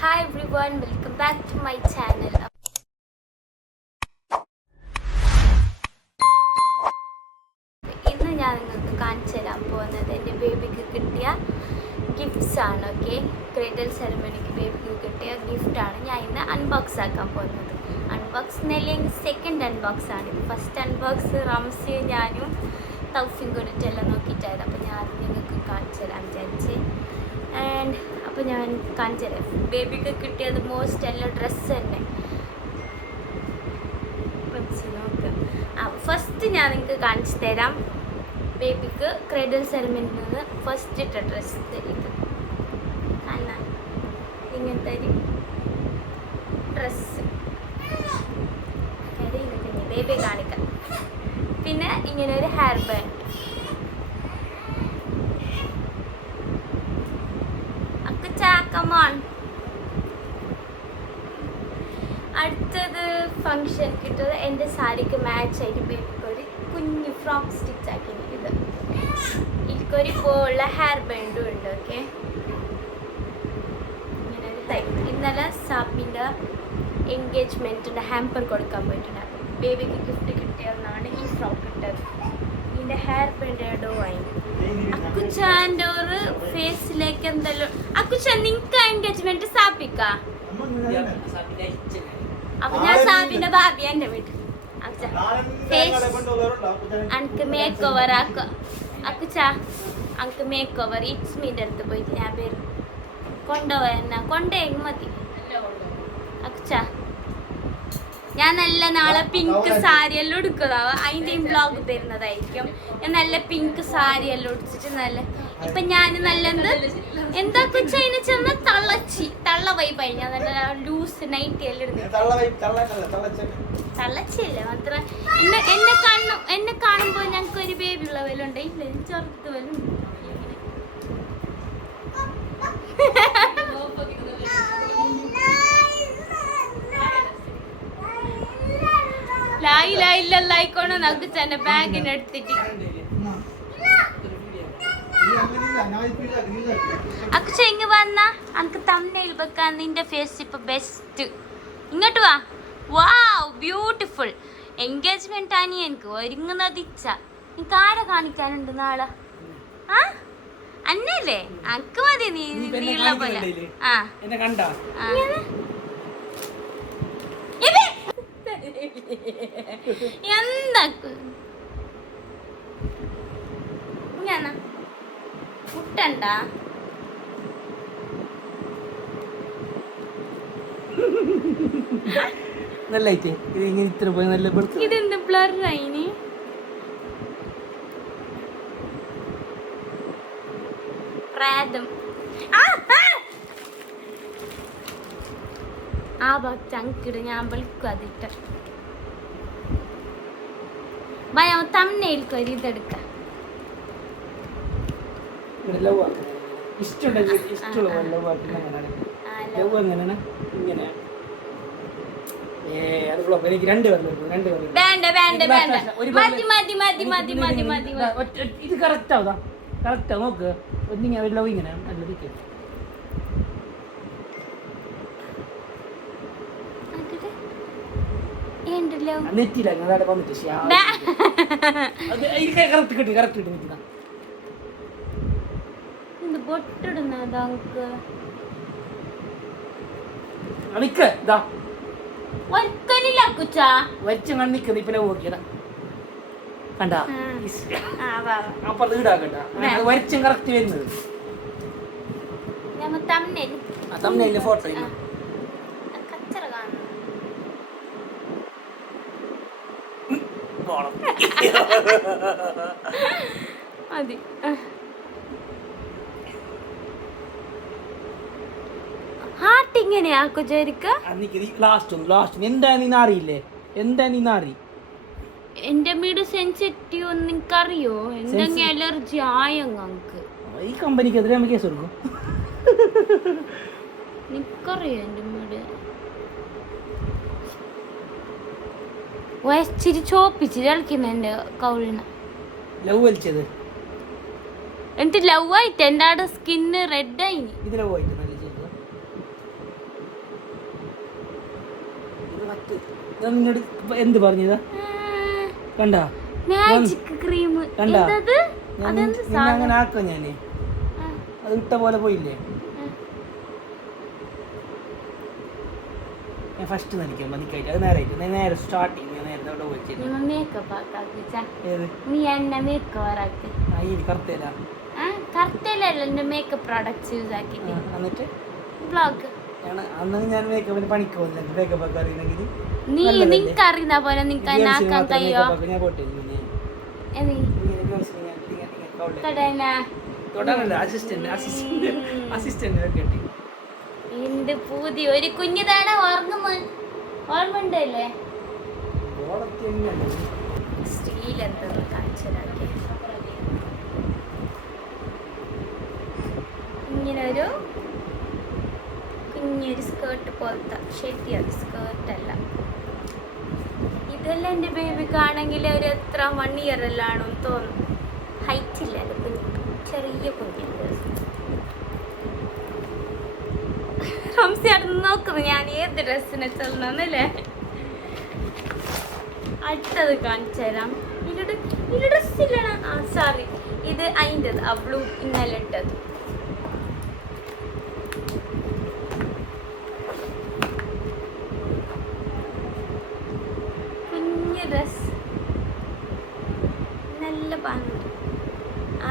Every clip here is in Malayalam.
Hi everyone welcome back to my channel ഇന്ന് ഞാൻ നിങ്ങൾക്ക് കാണിച്ചു തരാൻ പോകുന്നത് എന്റെ ബേബിക്ക് കിട്ടിയ ഗിഫ്റ്റ്സ് ആണ് ഓക്കെ ക്രേഡൽ സെറമണിക്ക് ബേബിക്ക് കിട്ടിയ ഗിഫ്റ്റാണ് ഞാൻ ഇന്ന് അൺബോക്സ് ആക്കാൻ പോകുന്നത്. അൺബോക്സ് എന്നല്ലെങ്കിൽ സെക്കൻഡ് അൺബോക്സ് ആണ്. ഇത് ഫസ്റ്റ് അൺബോക്സ് റംസിയും ഞാനും തൗഫിയും കൂടിയിട്ടെല്ലാം നോക്കിയിട്ടായിരുന്നു. അപ്പോൾ ഞാൻ അത് നിങ്ങൾക്ക് കാണിച്ചു തരാൻ വിചാരിച്ച്. ആൻഡ് അപ്പോൾ ഞാൻ കാണിച്ചു തരാം ബേബിക്ക് കിട്ടിയത് മോസ്റ്റ് എല്ലാം ഡ്രസ്സ് തന്നെ. ഫസ്റ്റ് ഞാൻ നിങ്ങൾക്ക് കാണിച്ചു തരാം. ബേബിക്ക് ക്രെഡിൽ സെറമണിയിൽ നിന്ന് ഫസ്റ്റ് ഇട്ട ഡ്രസ്സ് ഇത്. കാണാൻ ഇങ്ങനത്തെ ഒരു ഡ്രസ്സ് ബേബി കാണിക്കാം. പിന്നെ ഇങ്ങനെ ഒരു ഹെയർ ബാൻഡ് കമോൺ അടുത്തത് ഫങ്ഷൻ കിട്ടുന്നത് എന്റെ സാരിക്ക് മാച്ച് ആയിട്ട് ഒരു കുഞ്ഞു ഫ്രോക്ക് സ്റ്റിച്ച് ആക്കി ഇത് എനിക്കൊരു പോലുള്ള ഹെയർ ബാൻഡും ഉണ്ട് ഓക്കെ ഇങ്ങനെ ഒരു തൈ ഇന്നലെ സാപ്പിന്റെ എൻഗേജ്മെന്റിന്റെ ഹാമ്പർ കൊടുക്കാൻ പോയിട്ടുണ്ടായിരുന്നു ബേബിക്ക് ഗിഫ്റ്റ് കിട്ടിയതെന്നാണ് ഈ ഫ്രോക്ക് ഇട്ടത് ഇതിന്റെ ഹെയർ ബാൻഡ് എടോ ആയി. അക്കുച്ചാന്റെ ഒരു ഫേസിലേക്ക് എന്തെല്ലോ അക്കുച്ച നിങ്ങക്ക് എൻഗേജ്മെന്റ് സ്ഥാപിക്കാ അപ്പൊ ഞാൻ സാബിന്റെ ഭാബി എന്റെ വീട്ടിൽ. അനക്ക് മേക്ക് ഓവർ ആക്ക. അക്കുച്ച അനക്ക് മേക്ക് ഓവർ ഇറ്റ്സ് മീന്റെ അടുത്ത് പോയിട്ട് ഞാൻ പേര് കൊണ്ടുപോയെന്നാ. കൊണ്ടേ മതി. അക്കുച്ച ഞാൻ നല്ല നാളെ പിങ്ക് സാരി എല്ലാം എടുക്കുന്നതാവ അതിന്റെയും ബ്ലോഗ് തരുന്നതായിരിക്കും. ഞാൻ നല്ല പിങ്ക് സാരി എല്ലാം ഉടിച്ചിട്ട് നല്ല ഇപ്പൊ ഞാൻ നല്ല എന്ത്? എന്താ കൊച്ചതിന് ചെന്ന തള്ളച്ചി തള്ള വൈബായി ഞാൻ നല്ല ലൂസ് നൈറ്റി എല്ലാം ഇടുന്നത് തള്ളച്ചില്ല? മാത്രം എന്നെ എന്നെ കാണും എന്നെ കാണുമ്പോ ഞങ്ങൾക്ക് ഒരു ബേബി ഉള്ള വല്ലതും ഇല്ല ചെറുത്ത് വല്ല ലായി ലായി ഇല്ലായിക്കോണോ നമുക്ക് തന്നെ ബാഗിന് എടുത്തിട്ട്. അക്ഷ ഇങ്ങ് വന്ന. അനക്ക് തമ്മയിൽ വെക്കാൻ നിന്റെ ഫേസ് ഇപ്പൊ ബെസ്റ്റ് ഇങ്ങോട്ട് വാ. വാവ് ബ്യൂട്ടിഫുൾ എൻഗേജ്മെന്റ് ആണ് എനിക്ക് ഒരുങ്ങുന്നത് നീ നിനക്ക് ആരെ കാണിക്കാനുണ്ട് നാളെ? ആ? അന്നല്ലേ? അനക്ക് മതി നീ നീയുള്ള പോലെ. ആ. എന്നെ കണ്ടാ ആ. ഇത് എന്താക്കു? ഇങ്ങനെ. പുട്ടണ്ട നല്ല ഇത് ഇങ്ങനെ ഇത്ര പോയി നല്ല ഇതെന്ത് ബ്ലറായിന് പ്രാതം ആ, ഭാഗത്ത് അങ്കിട് ഞാൻ വിളിക്കും അതിട്ട്. ഭയ തമ്മയിൽക്കും ഒരു ഇതെടുക്ക. ഇഷ്ടമുണ്ടെങ്കിൽ ഇഷ്ടമുള്ള ലവ് ലവ്. എങ്ങനെയാണ് എനിക്ക് രണ്ട് രണ്ട് പേർ വേണ്ട വേണ്ട ഇത് വേണ്ട. മാത്രമല്ല, ഒരു മതി പോലെ- മതി മതി മതി മതി മതി ഇത് കറക്റ്റ് ആവുതാ കറക്റ്റ് നോക്ക്. ഒന്നിങ്ങനെ ലവ് ഇങ്ങനെ ഉണ്ടല്ലോ. വന്നിട്ട് കറക്റ്റ് കിട്ടി കറക്റ്റ് കിട്ടി പൊട്ടിടുന്നത് നമുക്ക്. ഇതാ കുച്ച. നോക്കിയതാ. കണ്ടാ? അപ്പൊ ഈടാക്കണ്ട. കറക്റ്റ് വരുന്നത്. ഫോട്ടോ കച്ചറ കാണുന്നു മതി. ഹാർട്ട് ഇങ്ങനെയാ കുജരിക്ക ലാസ്റ്റ് ഒന്ന് ലാസ്റ്റ് എന്താ നീ അറിയില്ലേ എന്താ നീ അറി എന്റെ വീട് സെൻസിറ്റീവ് ഒന്ന് നിനക്കറിയോ? എന്തെങ്കിലും അലർജി ആയങ്ങക്ക് ഈ കമ്പനിക്കെതിരെ നമുക്ക് കേസ് കൊടുക്കും. നിനക്കറിയോ എന്റെ വീട്? വയച്ചിരി ചോപ്പിച്ചിരി കളിക്കുന്ന എന്റെ കൗളിന്. ലവ് വലിച്ചത്? എന്നിട്ട് ലവ് ആയിട്ട് എന്റെ ആടെ സ്കിന്ന് റെഡ് ആയി ഇത് ലവ് ആയിട്ട് നല്ല ചെയ്തത് ഞാൻ നിന്നോട് എന്ത് പറഞ്ഞതാ? കണ്ട? മാജിക് ക്രീം കണ്ടാ? ഞാൻ അങ്ങനെ ആക്കാം ആ, അത് ഇട്ട പോലെ പോയില്ലേ. ഞാൻ ഫസ്റ്റ് നടിക്കാൻ മതിക്കായിട്ട്. അത് നേരായിട്ട് നേരെ സ്റ്റാർട്ട് ചെയ്യും. ആ എന്റെ മേക്കപ്പ് യൂസ് എന്നിട്ട്? ബ്ലോഗ് അന്ന് ഞാൻ മേക്കപ്പിന് പണിക്ക് പോകുന്നില്ല മേക്കപ്പ് ഒക്കെ അറിയുന്നെങ്കിൽ നീ നല്ലതല്ലേ? നിനക്ക് അറിയുന്ന പോലെ നിനക്ക് കഴിയോ? എന്ത് പൂതി. ഒരു കുഞ്ഞു തേടാ ഓർമ്മ. ഓർമ്മ ഉണ്ടല്ലേ സ്റ്റീൽ എന്തെന്ന് കാണിച്ചതാക്കി ഇങ്ങനെ ഒരു കുഞ്ഞൊരു സ്കേർട്ട് പോലത്തെ അത് സ്കേർട്ടല്ല. ഇതെല്ലാം എന്റെ ബേബിക്കാണെങ്കിൽ ഒരു എത്ര വൺ ഇയർ എല്ലാണെന്ന് തോന്നുന്നു ഹൈറ്റ് ഇല്ല കുഞ്ഞ്. ചെറിയ കുഞ്ഞിന്റെ റംസി അടുത്ത് നോക്കുന്നു ഞാൻ ഏത് ഡ്രസ്സിനെ ചെല്ലണമെന്നല്ലേ അടുത്തത് കാണിച്ചു തരാം ഇതിയുടെ ഇതിന്റെ ഡ്രസ് ഇല്ലണ ആ സോറി ഇത് അതിന്റെത് ആ ബ്ലൂ ഇന്നലെ ഇട്ടത് കുഞ്ഞു ഡ്രസ് നല്ല ഭംഗി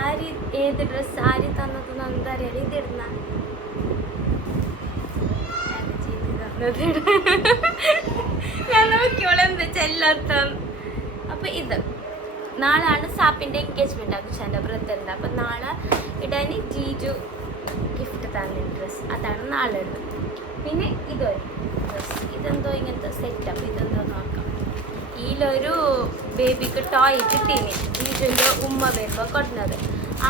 ആര് ഏത് ഡ്രസ് ആര് തന്നതെന്ന് എന്താ അറിയാലോ ഇത് ഇടുന്ന. ഞാൻ നോക്കിയോളെന്താ ചെല്ലാത്ത അപ്പൊ ഇത്. നാളാണ് സാപ്പിന്റെ എൻഗേജ്മെന്റ് ആഘോഷാന്റെ ബ്രദറിന്റെ അപ്പൊ നാളെ ഇടാൻ ജീജു ഗിഫ്റ്റ് തന്നെ ഡ്രസ് അതാണ് നാളെ ഇടുന്നത് പിന്നെ ഇതൊരു ഡ്രസ് ഇതെന്തോ ഇങ്ങനത്തെ സെറ്റപ്പ് ഇതെന്തോ നോക്കാം. ഇതിലൊരു ബേബിക്ക് ടോയ് കിട്ടീന്. ജീജുന്റെ ഉമ്മ വരുമ്പോ കൊടുന്നത്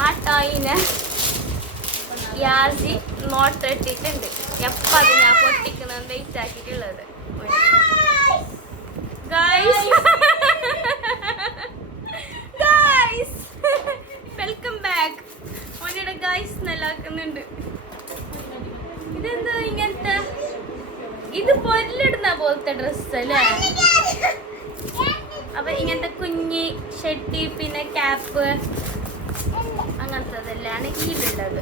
ആ ടോയിനെ യാസി നോട്ട് ഇട്ടിട്ടുണ്ട് എപ്പോ അത് ഞാൻ പൊട്ടിക്കുന്നത് വെയിറ്റ് ആക്കിയിട്ടുള്ളത്. ഗൈസ് ഗൈസ് വെൽക്കം ബാക്ക് ഓനയുടെ ഗൈസ് നല്ലാക്കുന്നുണ്ട്. ഇതെന്താ ഇങ്ങനത്തെ? ഇത് പൊരിലിടുന്ന പോലത്തെ ഡ്രസ് അല്ലേ? അപ്പൊ ഇങ്ങനത്തെ കുഞ്ഞി ഷെട്ടി പിന്നെ ക്യാപ്പ് അങ്ങനത്തതെല്ലാം ഇതിലുള്ളത്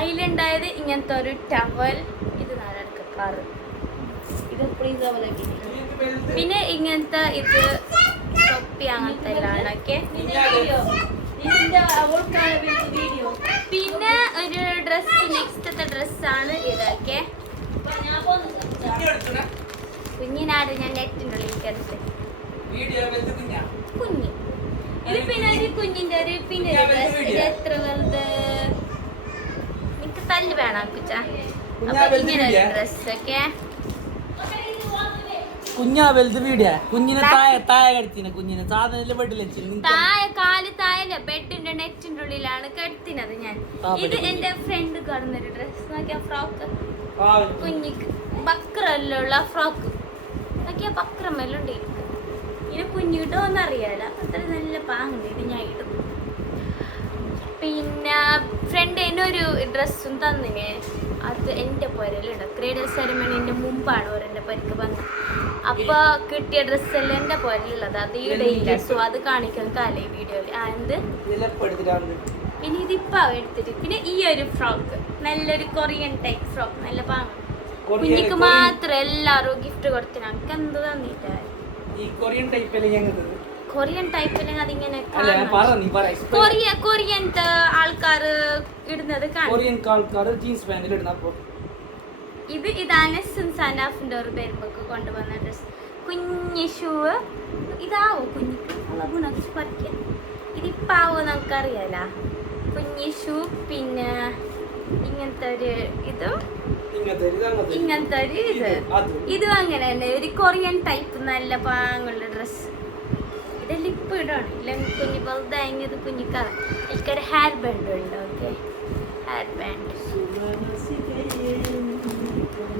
അതിലുണ്ടായത് ഇങ്ങനത്തെ ഒരു ടവൽ ഇത് നാലെടുക്കാറ് ഇത് പിന്നെ ഇങ്ങനത്തെ ഇത് തൊപ്പി അങ്ങനത്തെ എല്ലാം ഒക്കെ പിന്നെ ഒരു ഡ്രസ് നെക്സ്റ്റത്തെ ഡ്രസ്സാണ് ഇതൊക്കെ കുഞ്ഞിനാട് ഞാൻ നെറ്റിന്റെ വീഡിയോ വലുത് കുഞ്ഞാ. ഇത് പിന്നെ ഒരു കുഞ്ഞിന്റെ ഒരു പിന്നെ ഡ്രസ് എത്ര വലുത്? നിനക്ക് തല്ല് വേണം കുച്ച അപ്പൊ ഇങ്ങനെ ഒരു ഇല്ലേ? കുഞ്ഞാ വലുത് വീടിയാ? കുഞ്ഞിനെ താഴെ താഴെ കിടത്തിന് കുഞ്ഞിനെ. സാധനം വീട്ടിലെ താഴെ കാൽ താഴെ ബെഡിന്റെ നെറ്റിന്റെ ഉള്ളിലാണ് കടത്തിനത് ഞാൻ. ഇത്. എന്റെ ഫ്രണ്ട് കാണുന്നൊരു ഡ്രസ് നോക്കിയാ ഫ്രോക്ക് കുഞ്ഞിക്ക് ബക്രല്ലുള്ള ഫ്രോക്ക് നോക്കിയ ബക്രമെല്ലാം ഉണ്ട് ഇനി കുഞ്ഞിട്ടോ അറിയാല അത്ര നല്ല പാങ്ങുണ്ട് ഇത് ഞാൻ ഇടും. പിന്നെ ഫ്രണ്ട് എന്നൊരു ഡ്രസ്സും തന്നിന്. അത് എന്റെ പുരലുണ്ട് ക്രീഡൽ സെറമണിന്റെ മുമ്പാണ് ഓരോ പരിക്ക് വന്നത് അപ്പൊ കിട്ടിയ ഡ്രസ്സെല്ലാം എന്റെ പുരലുള്ളത് അത് ഇടയില്ല സോ അത് കാണിക്കാൻ കാലേ വീഡിയോയിൽ. ആ എന്ത്? പിന്നെ ഇതിപ്പോ എടുത്തിട്ട്. പിന്നെ ഈ ഒരു ഫ്രോക്ക് നല്ലൊരു കൊറിയൻ ടൈപ്പ് ഫ്രോക്ക് നല്ല പാങ്ങ. കുഞ്ഞിക്ക് മാത്രം എല്ലാവരും ഗിഫ്റ്റ് കൊടുത്തിന്. എനിക്ക് എന്ത് തന്നിട്ട? ഈ കൊറിയൻ ടൈപ്പ് ഞങ്ങൾക്ക് കൊറിയൻ ടൈപ്പിൽ അതിങ്ങനെ. കൊറിയ ഇടുന്നത് കൊറിയൻ ആൾക്കാർ ജീൻസ് പാന്റിൽ ഇടുന്ന അപ്പൊ ഇത് ഇതാണ് സനാഫിന്റെ ഒരു പേരുമ്പൊക്കെ കൊണ്ടുവന്ന ഡ്രസ് കുഞ്ഞ് ഷൂ ഇതാവോ കുഞ്ഞിക്ക് ഇതിപ്പാവോ നമുക്ക് പറിക്കാം ഇതിപ്പാവോ നമുക്കറിയാല. കുഞ്ഞ് ഷൂ പിന്നെ ഇങ്ങനത്തെ ഒരു ഇതും. ഇത് ഇങ്ങനത്തെ ഒരു ഇത്. ഇതും അങ്ങനെ തന്നെ ഒരു കൊറിയൻ ടൈപ്പ് നല്ല പാങ്ങുള്ള ഡ്രസ്സ് ലിപ്പ് ഇടാണ് ഇല്ലെങ്കിൽ കുഞ്ഞി വലുതായത് കുഞ്ഞിക്കാണ്. എനിക്കൊരു ഹെയർ ബാൻഡ് ഉണ്ട് ഓക്കെ? ഹെയർ ബാൻഡ്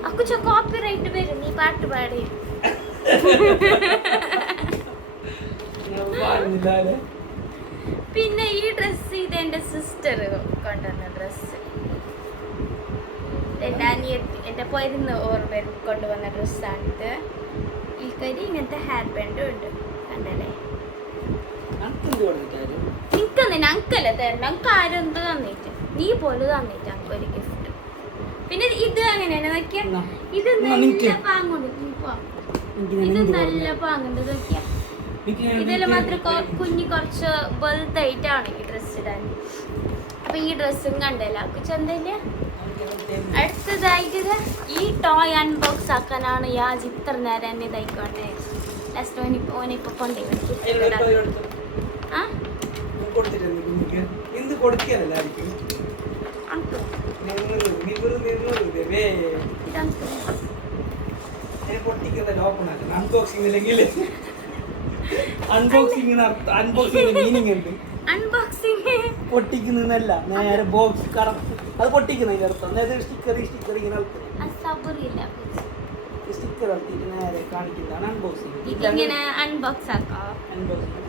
അക്കുച്ച കോപ്പി റൈറ്റ് വരും. നീ പാട്ട് പാടി? പിന്നെ ഈ ഡ്രസ്സ് ഇത് എന്റെ സിസ്റ്റർ കൊണ്ടുവന്ന ഡ്രസ്സ്. എന്റെ അനിയത്തി എന്റെ പൊരുന്ന് ഓർമ്മ കൊണ്ടുവന്ന ഡ്രസ്സാണിത്. ഈ കരി ഇങ്ങനത്തെ ഹെയർ ബാൻഡും ഉണ്ട്. കണ്ടല്ലേ? അനക്കെന്ത് കൊടുത്തിട്ടായാലും നിനക്ക് തന്നെ അങ്കല്ല തരണം? അങ്ക് ആരും എന്ത് തന്നിട്ട്? നീ പോലും തന്നിട്ട് അങ്ക് ഒരു ഗിഫ്റ്റ് പിന്നെ ഇത് അങ്ങനെയാണ് നോക്കിയ? ഇത്? നല്ല പാങ്ങുണ്ട്. ഇത് നല്ല? പാങ്ങുണ്ട് നോക്കിയ. ഇതിൽ മാത്രം കുഞ്ഞ് കുറച്ച് വലുതായിട്ടാണ് ഈ ഡ്രസ്സ് ഇടാൻ. അപ്പൊ ഈ ഡ്രസ്സും കണ്ടല്ല? ചന്തയിൽ? അടുത്തതായിട്ട് ഈ ടോയ് അൺബോക്സ് ആക്കാനാണ് യാജ് ഇത്ര നേരം എന്നെ ഇതായിക്കോട്ടെ. ലാസ്റ്റ് ഓനിപ്പോ ഓനിപ്പോ കൊണ്ടേ ഇതങ്ക് ഞാൻ പൊട്ടിക്കുന്നല്ല ഓപ്പൺ ആക്കണം അൺബോക്സിംഗ് ഇല്ലെങ്കിൽ അൺബോക്സിംഗ് അൺബോക്സിംഗ് മീനിങ് ഉണ്ട്. അൺബോക്സിങ് പൊട്ടിക്കുന്നല്ല നേരെ ബോക്സ് കറക്റ്റ് അത് പൊട്ടിക്കുന്നതിന്റെ അർത്ഥം. അതായത് സ്റ്റിക്കർ സ്റ്റിക്കർ ഇങ്ങനെ സ്റ്റിക്കർ നേരെ കാണിക്കുന്നതാണ് അൺബോക്സിംഗ് അൺബോക്സ് ആക്കാം. അൺബോക്സിംഗ്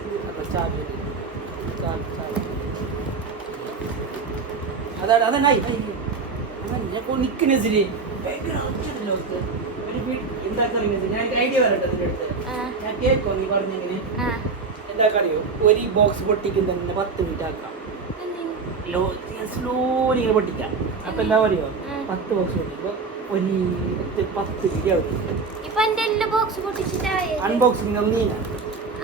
അതാണ് അതന്നായി ഞാൻ നിൽക്കുന്നതിന് ഭയങ്കര ആവശ്യമില്ല അവർക്ക്. ഒരു വീട് എന്താക്കറിയുന്നത് ഞാൻ ഐഡിയ വരട്ടെ അതിന്റെ അടുത്ത് ഞാൻ കേൾക്കോ നീ പറഞ്ഞെങ്ങനെ. എന്താക്കറിയോ ഒരു ബോക്സ് പൊട്ടിക്കും തന്നെ പത്ത് മിനിറ്റ് ആക്കാം ലോ സ്ലോലി ഇങ്ങനെ പൊട്ടിക്കാം അപ്പൊ പറയുക ഉം. പത്ത് ബോക്സ് പൊട്ടിക്കുമ്പോ ഒരു പത്ത് പത്ത് പൊട്ടിച്ചിട്ടായേ അൺബോക്സിംഗ് നീ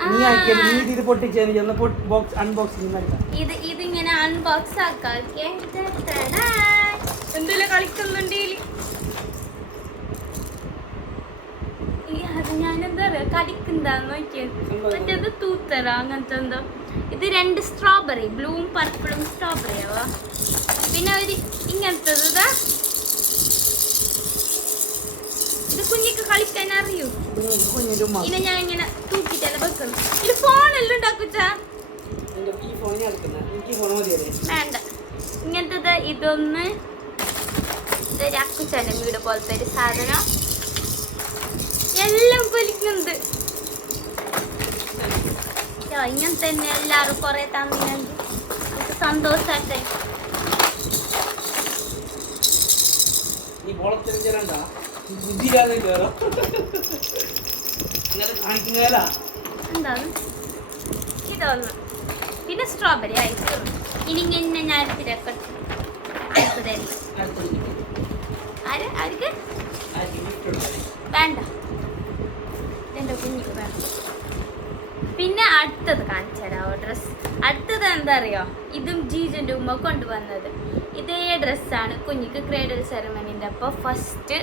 നീ ആക്കിയത് നീ ഇത് പൊട്ടിച്ചതിന് ചെന്ന് ബോക്സ് അൺബോക്സിംഗ് അല്ല ഇത് ഇതിങ്ങനെ അൺബോക്സ് ആക്കാം എന്തെല്ലാം കളിക്കുന്നുണ്ട് ഇതിൽ? ഈ അത് ഞാനെന്താ പറയാ കളിക്കുന്നതാന്ന് നോക്കിയത് മറ്റേത് തൂത്തറ അങ്ങനത്തെ എന്തോ. ഇത് രണ്ട് സ്ട്രോബെറി ബ്ലൂവും പർപ്പിളും സ്ട്രോബെറി ആവാ പിന്നെ ഒരു ഇങ്ങനത്തത് ഇതാ. ഇത് കുഞ്ഞിക്ക് കളിക്കാൻ അറിയൂ? പിന്നെ ഞാൻ ഇങ്ങനെ തൂക്കിട്ടല്ല വെക്കുന്നു ഇത് ഫോണെല്ലാം ഉണ്ടാക്കുച്ചാ എനിക്ക് വേണ്ട. ഇങ്ങനത്തത് ഇതൊന്ന് അക്കുച്ചാന്റെ വീട് പോലത്തെ ഒരു സാധനം? എല്ലാം പൊലിക്കുന്നുണ്ട്. ഇങ്ങനെ തന്നെ എല്ലാവരും കുറെ തന്നിട്ടുണ്ട് കയറോ ഇങ്ങനെ കാണിക്കുന്നതല്ല. എന്താണ്? ഇതൊന്ന്. പിന്നെ സ്ട്രോബെറി ഐസ് ഇനി ഇങ്ങനെ ഞാൻ തിരക്കട്ടെ ആര്? ആർക്ക്? വേണ്ട. എന്റെ കുഞ്ഞിക്ക് വേണ്ട. പിന്നെ അടുത്തത് കാണിച്ചു തരാമോ ഡ്രസ്സ് അടുത്തത് എന്താ അറിയോ ഇതും ജീജന്റെ ഉമ്മ കൊണ്ടുവന്നത്. ഇതേ ഡ്രസ്സാണ് കുഞ്ഞിക്ക് ക്രേഡൽ സെറമണിന്റെ അപ്പോൾ ഫസ്റ്റ്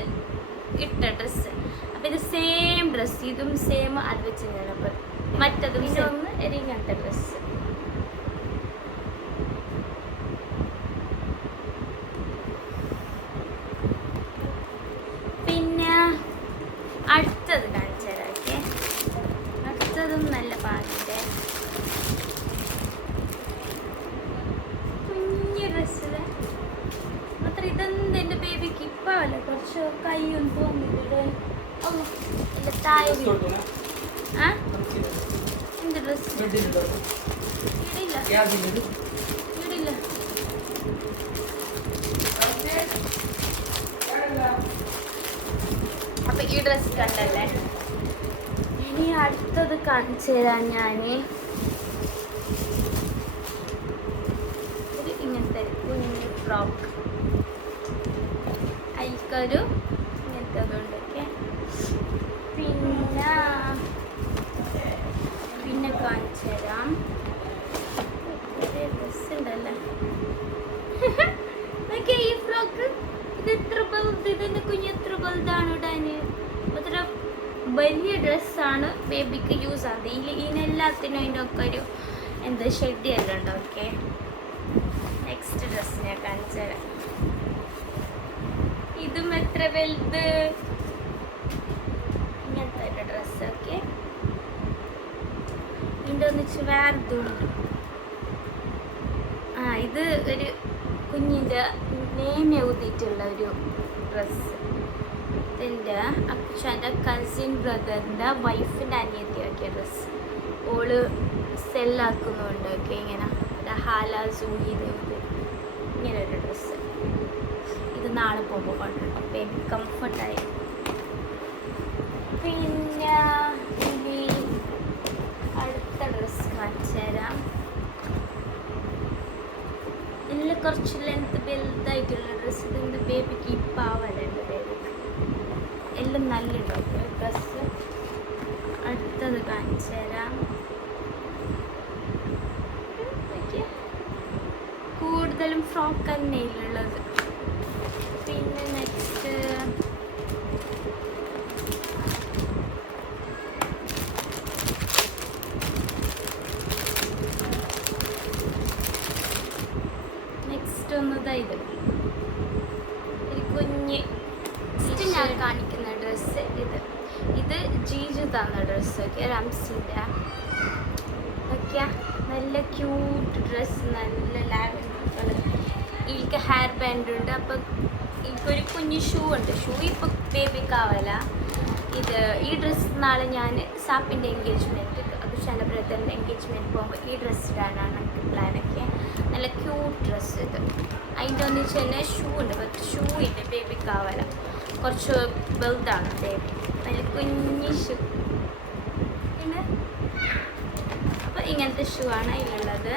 ഇട്ട ഡ്രസ്സ് അപ്പം ഇത് സെയിം ഡ്രസ്സ് ഇതും സെയിം അത് വെച്ച് ഞാനപ്പോൾ മറ്റതും ഒന്ന് ഒരു ഇങ്ങനത്തെ ഡ്രസ്സ് പിന്നെ അടുത്തത് കാണിച്ചു തരാം ഓക്കെ അടുത്തതും നല്ല പാകിന്റെ കുഞ്ഞു ഡ്രസ്സിൽ മാത്ര ഇതെന്ത് എന്റെ ബേബിക്ക് ഇപ്പം അല്ല കുറച്ച് കൈയും തോന്നിട്ട് ഇല്ല താഴെ എന്ത് ഇടില്ല അപ്പൊ ഈ ഡ്രസ് കണ്ടല്ലേ? ഇനി അടുത്തത് കാണിച്ചു തരാം ഞാൻ ഒരു ഇങ്ങനത്തെ കുഞ്ഞു ഫ്രോക്ക്. അതിൽക്കൊരു ഇങ്ങനത്തെ അതുണ്ട് ഓക്കെ പിന്നെ പിന്നെ കാണിച്ചു തരാം ഡ്രസ് ഉണ്ടല്ലേ നോക്കിയേ ഫ്രോക്ക് ഇത് എത്ര വലുതാണ് ഇടാന് അത്ര വലിയ ഡ്രസ്സാണ് ബേബിക്ക് യൂസ് ആകുന്നത് ഇതിൽ ഇതിനെല്ലാത്തിനും അതിന്റെ ഒക്കെ ഒരു എന്താ ഷെഡ് ഉണ്ട് ഓക്കെ. നെക്സ്റ്റ് ഡ്രസ്സ് ഞാൻ കാണിച്ചു ഇതും എത്ര വലുത്? ഇങ്ങനത്തെ ഒരു ഡ്രസ്സ് ഓക്കെ. ഇതിന്റെ ഒന്നിച്ച് വേറെതുണ്ട് ആ ഇത് ഒരു കുഞ്ഞിന്റെ നേമ ഊതിയിട്ടുള്ള ഒരു ഡ്രസ്സ് എന്റെ അക്ഷന്റെ കസിൻ ബ്രദറിന്റെ വൈഫിന്റെ അനിയത്തി ആക്കിയ ഡ്രസ്സ് ഓൾ സെല്ലാക്കുന്നുണ്ട് ഒക്കെ ഇങ്ങനെ ഹാല സൂഹി ഇത് ഇങ്ങനെ ഒരു ഡ്രസ്സ് ഇത് ഇത് നാളെ പോകുമ്പോൾ കൊണ്ടുണ്ട് അപ്പം എനിക്ക് കംഫർട്ടായി പിന്നെ ഇനി അടുത്ത ഡ്രസ്സ് കാണിച്ചു തരാം എല്ലാം കുറച്ച് ലെങ്ത് വലുതായിട്ടുള്ള ഡ്രസ്സ് ഇതിന്റെ ബേബിക്ക് ഇപ്പം എന്റെ ബേബിക്ക് എല്ലാം നല്ല ഡ്രസ്സ് അടുത്തത് കാണിച്ചു തരാം. കൂടുതലും ഫ്രോക്ക് തന്നെയുള്ളത് ഇത് ഒരു കുഞ്ഞ് ഞാൻ കാണിക്കുന്ന ഡ്രസ്സ് ഇത്. ഇത് ജീജു തന്ന ഡ്രസ്സ് ഓക്കെ റംസിന്റെ ഓക്കെ നല്ല ക്യൂട്ട് ഡ്രസ്സ് നല്ല ലാവൻഡർ കളർ ഇതിക്ക് ഹെയർ ബാൻഡ് ഉണ്ട്. അപ്പം എനിക്കൊരു കുഞ്ഞ് ഷൂ ഉണ്ട്. ഷൂ ഇപ്പോൾ ബേബിക്കാവല ഇത് ഈ ഡ്രസ്സ് നാളെ ഞാൻ സാപ്പിന്റെ എൻഗേജ്മെന്റ് അഭിഷാന്റെ ബ്രദറിന്റെ എൻഗേജ്മെന്റ് പോകുമ്പോൾ ഈ ഡ്രസ്സ് ഇടാനാണ് എനിക്ക് പ്ലാനൊക്കെ നല്ല ക്യൂട്ട് ഡ്രസ്സ് ഇത്. അതിന്റെ ഒന്നിച്ച് തന്നെ ഷൂ ഉണ്ട്. പക്ഷേ ഷൂ ഇല്ല കാവല. കുറച്ച് വലുതാണ് ബേബി അതിൽ കുഞ്ഞ് ഷൂ പിന്നെ? അപ്പോൾ ഇങ്ങനത്തെ ഷൂ ആണ് അതിലുള്ളത്.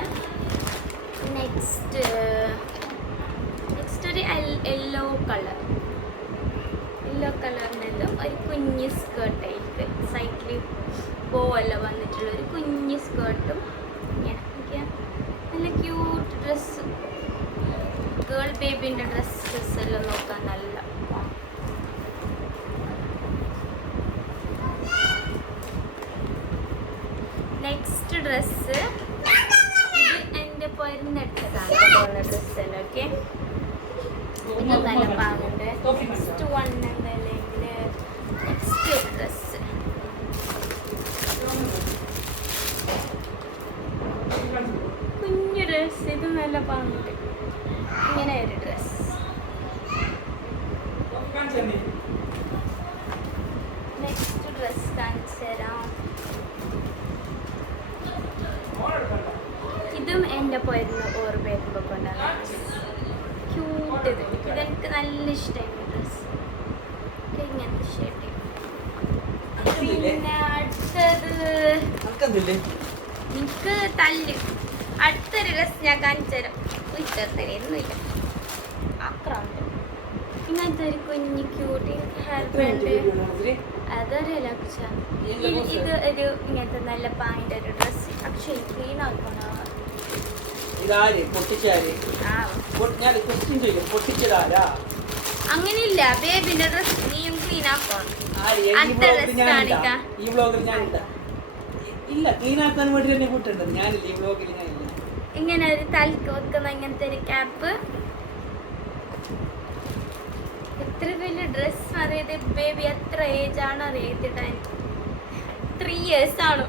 നെക്സ്റ്റ് നെക്സ്റ്റ് ഒരു യെല്ലോ കളർ യെല്ലോ കളറിനല്ലോ ഒരു കുഞ്ഞ് സ്കേർട്ട് ആയിട്ട് സൈഡിൽ പോവല്ല വന്നിട്ടുള്ള ഒരു കുഞ്ഞ് സ്കേർട്ടും ഇങ്ങനെ. നല്ല ക്യൂട്ട് ഡ്രസ്സ് ഗേൾ ബേബിന്റെ ഡ്രസ്സസ് എല്ലാം നോക്കാൻ നല്ല നെക്സ്റ്റ് ഡ്രസ്സ് ഇത് എന്റെ പൊരുന്നെടുത്തതാണ് പോകുന്ന ഡ്രസ്സല്ല ഓക്കെ പിന്നെ നല്ല പാങ്ങുണ്ട്. നെക്സ്റ്റ് വൺ അല്ലെങ്കിൽ നെക്സ്റ്റ് ഡ്രസ്സ് കുഞ്ഞു ഡ്രസ്സ് ഇത് നല്ല പാങ്ങുണ്ട്. ഇങ്ങനെ ഒരു ഡ്രസ് നെക്സ്റ്റ് ഡ്രസ്സ് കാണിച്ചു തരാം. ഇതും എന്റെ പോയിരുന്നു ഓർമ്മയൊക്കെ കൊണ്ടാണ് ക്യൂട്ട് ഇത്. ഇതെനിക്ക് നല്ല ഇഷ്ടമായി ഡ്രസ്സ് ഇങ്ങനത്തെ ഷർട്ട് പിന്നെ അടുത്തത് എനിക്ക് തല്ല്. അടുത്തൊരു ഡ്രസ് ഞാൻ കാണിച്ചു തരാം. ഉയർത്തരയൊന്നുമില്ല അക്രമുണ്ട് ഇങ്ങനത്തെ ഒരു കുഞ്ഞു ക്യൂട്ട് ഹെയർ ബാൻഡ് അതറിയില്ല അക്ഷ ഇത് ഒരു ഇങ്ങനത്തെ നല്ല പാങ്ങിന്റെ ഒരു ഡ്രസ്സ് അക്ഷയ് ക്ലീൻ ആക്കണം? അങ്ങനെയില്ല ബേബിന്റെ ഡ്രസ് നീയും ക്ലീൻ ആക്കണം. ഇല്ല ക്ലീൻ ആക്കാൻ വേണ്ടി തന്നെ കൂട്ടുണ്ടത് ഞാനില്ല. ഈ ബ്ലോഗിൽ ഞാനില്ല. ഇങ്ങനെ ഒരു തലക്ക് വെക്കുന്ന ഇങ്ങനത്തെ ഒരു ക്യാപ്പ് എത്ര വലിയ ഡ്രസ് അറിയത് ബേബി എത്ര ഏജ് ആണ് അറിയത്തിടാൻ ത്രീ ഇയേഴ്സ് ആണ്.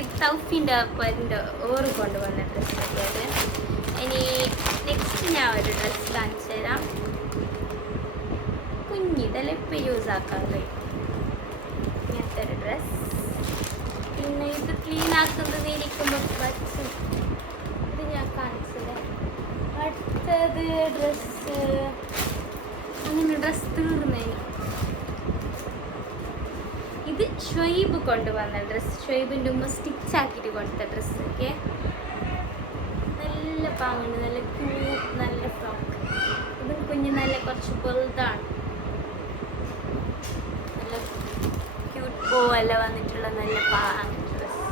ഇത് തൗഫിന്റെ അപ്പന്റെ ഓറ് കൊണ്ടുവന്ന ഡ്രസ്സ് അത് ഇനി നെക്സ്റ്റ് ഞാൻ ഒരു ഡ്രസ്സ് കാണിച്ചു തരാം. കുഞ്ഞിതെല്ലാം ഇപ്പം യൂസ് ആക്കാൻ കഴിയും. ഇങ്ങനത്തെ ഒരു ഡ്രസ്സ് പിന്നെ ഇത് ക്ലീൻ ആക്കുന്നത് ഇരിക്കുമ്പോൾ പറ്റും ഇത് ഞാൻ കാണിച്ചത് അടുത്തത് ഡ്രസ്സ് അങ്ങനെ ഡ്രസ്സ് തീർന്നേ. ഇത് ഷൊയ്ബ് കൊണ്ടുവന്ന ഡ്രസ്സ് ഷൊയ്ബിന്റെ ഉമ്മ സ്റ്റിച്ച് ആക്കിയിട്ട് കൊടുത്ത ഡ്രസ്സ് ഒക്കെ. നല്ല പാങ്ങുണ്ട്. നല്ല ക്യൂട്ട് നല്ല ഫ്രോക്ക് ഇത് കുഞ്ഞ് നല്ല കുറച്ച് വലുതാണ്. നല്ല ക്യൂട്ട് പോവല്ല വന്നിട്ടുള്ള നല്ല പാങ് ഡ്രസ്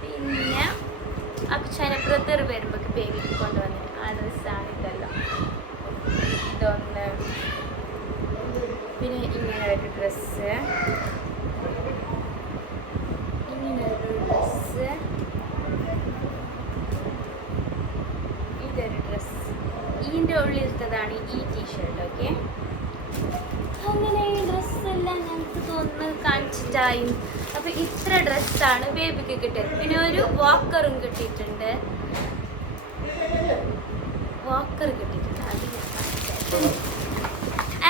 പിന്നെ അക്ഷര ബ്രദർ വരുമ്പോൾ ബേബി കൊണ്ടുവന്നു ആ ഡ്രസ്സാണ് ഇതൊന്ന് പിന്നെ ഇങ്ങനെ ഒരു ഡ്രസ്സ്. ഇങ്ങനെ ഒരു ഡ്രസ്സ്. ഇതൊരു ഡ്രസ്സ്. ഇതിന്റെ ഉള്ളിലത്തതാണ് ഈ ടീഷർട്ട് ഓക്കെ? അങ്ങനെ ഈ ഡ്രസ്സെല്ലാം ഞങ്ങൾക്ക് തോന്നുന്നത് കാണിച്ചിട്ടായി. അപ്പൊ ഇത്ര ഡ്രസ്സാണ് ബേബിക്ക് കിട്ടിയത്. പിന്നെ ഒരു വാക്കറും കിട്ടിയിട്ടുണ്ട്. വാക്കർ കിട്ടിയിട്ടുണ്ട്.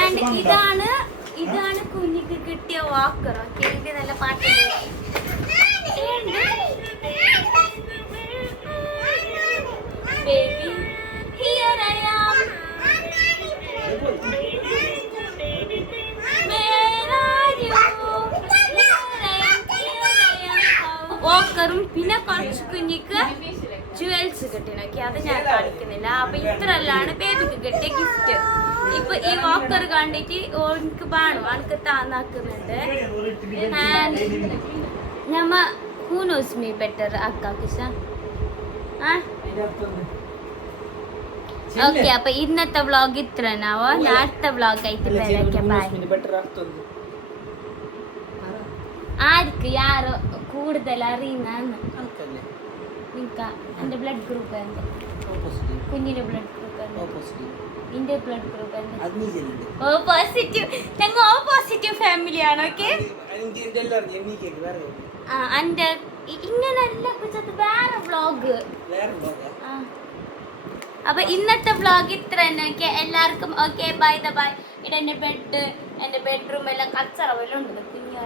ആൻഡ് ഇതാണ് ഇതാണ് കുഞ്ഞിക്ക് കിട്ടിയ വാക്കർ ഓക്കെ എനിക്ക് നല്ല പാട്ട് ബേബി കളറും പിന്നെ കുറച്ച് കുഞ്ഞിക്ക് ജുവൽസ് കിട്ടിനൊക്കെ അത് ഞാൻ കാണിക്കുന്നില്ല. അപ്പൊ ഇത്രല്ലാണ് ബേബിക്ക് കിട്ടിയ ഗിഫ്റ്റ് ഇപ്പൊ ഈ വാക്കർ കണ്ടിട്ട് ഓൺക്ക് വേണം അവനക്ക് താന്നാക്കുന്നുണ്ട് നമ്മ ഹൂ നോസ് മീ ബെറ്റർ അക്കാക്കിഷ ആ? ഓക്കെ അപ്പൊ ഇന്നത്തെ വ്ളോഗ് ഇത്രനാവോ? അടുത്ത വ്ളോഗ് ആയിട്ട് ബൈ ആർക്ക്? യാറോ കൂടുതൽ അറിയുന്നതാണ് നിനക്ക് എന്റെ ബ്ലഡ് ഗ്രൂപ്പ് എന്ത് കുഞ്ഞിന്റെ ബ്ലഡ് ഗ്രൂപ്പ് എന്ത് നിന്റെ ബ്ലഡ് ഗ്രൂപ്പ് എന്ത് ഓ പോസിറ്റീവ് ഞങ്ങൾ ഓ പോസിറ്റീവ് ഫാമിലിയാണ് ഓക്കെ ആ എന്റെ ഇങ്ങനെയല്ല കുറിച്ചത് വേറെ വ്ളോഗ് അപ്പൊ ഇന്നത്തെ വ്ളോഗ് ഇത്ര തന്നെ ഓക്കെ എല്ലാവർക്കും ഓക്കെ ബൈ ദ ബൈ ഇവിടെ എന്റെ ബെഡ് എന്റെ ബെഡ്റൂം എല്ലാം കച്ചറ ഉണ്ട് കുഞ്ഞു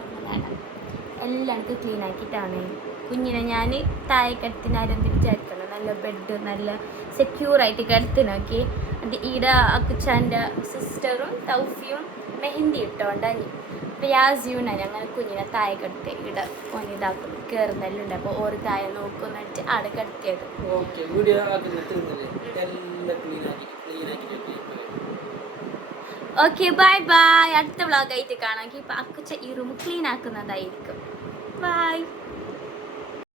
എല്ലാം എനിക്ക് ക്ലീൻ ആക്കിയിട്ടാണ്. കുഞ്ഞിനെ ഞാൻ താഴെ കിടത്തിനാരും വിചാരിക്കണം? നല്ല ബെഡ് നല്ല സെക്യൂർ ആയിട്ട് കിടത്തിനോക്കി. അത് ഈട അക്കുച്ചാന്റെ സിസ്റ്ററും തൗഫിയും മെഹന്തി ഇട്ടോണ്ടാണ്. അപ്പോൾ യാസിയൂണ ഞങ്ങൾ കുഞ്ഞിനെ താഴെ കിടത്തി ഇട ഓനിതാക്കും കയറുന്നെല്ലാം ഉണ്ട് അപ്പോൾ ഓറ് താഴെ നോക്കുന്നിട്ട് ആടെ കിടത്തിയത് ഓക്കെ ബൈ ബൈ അടുത്ത വ്ളോഗായിട്ട് കാണാം. ഇപ്പം അക്കുച്ച ഈ റൂം ക്ലീൻ ആക്കുന്നതായിരിക്കും. ബൈ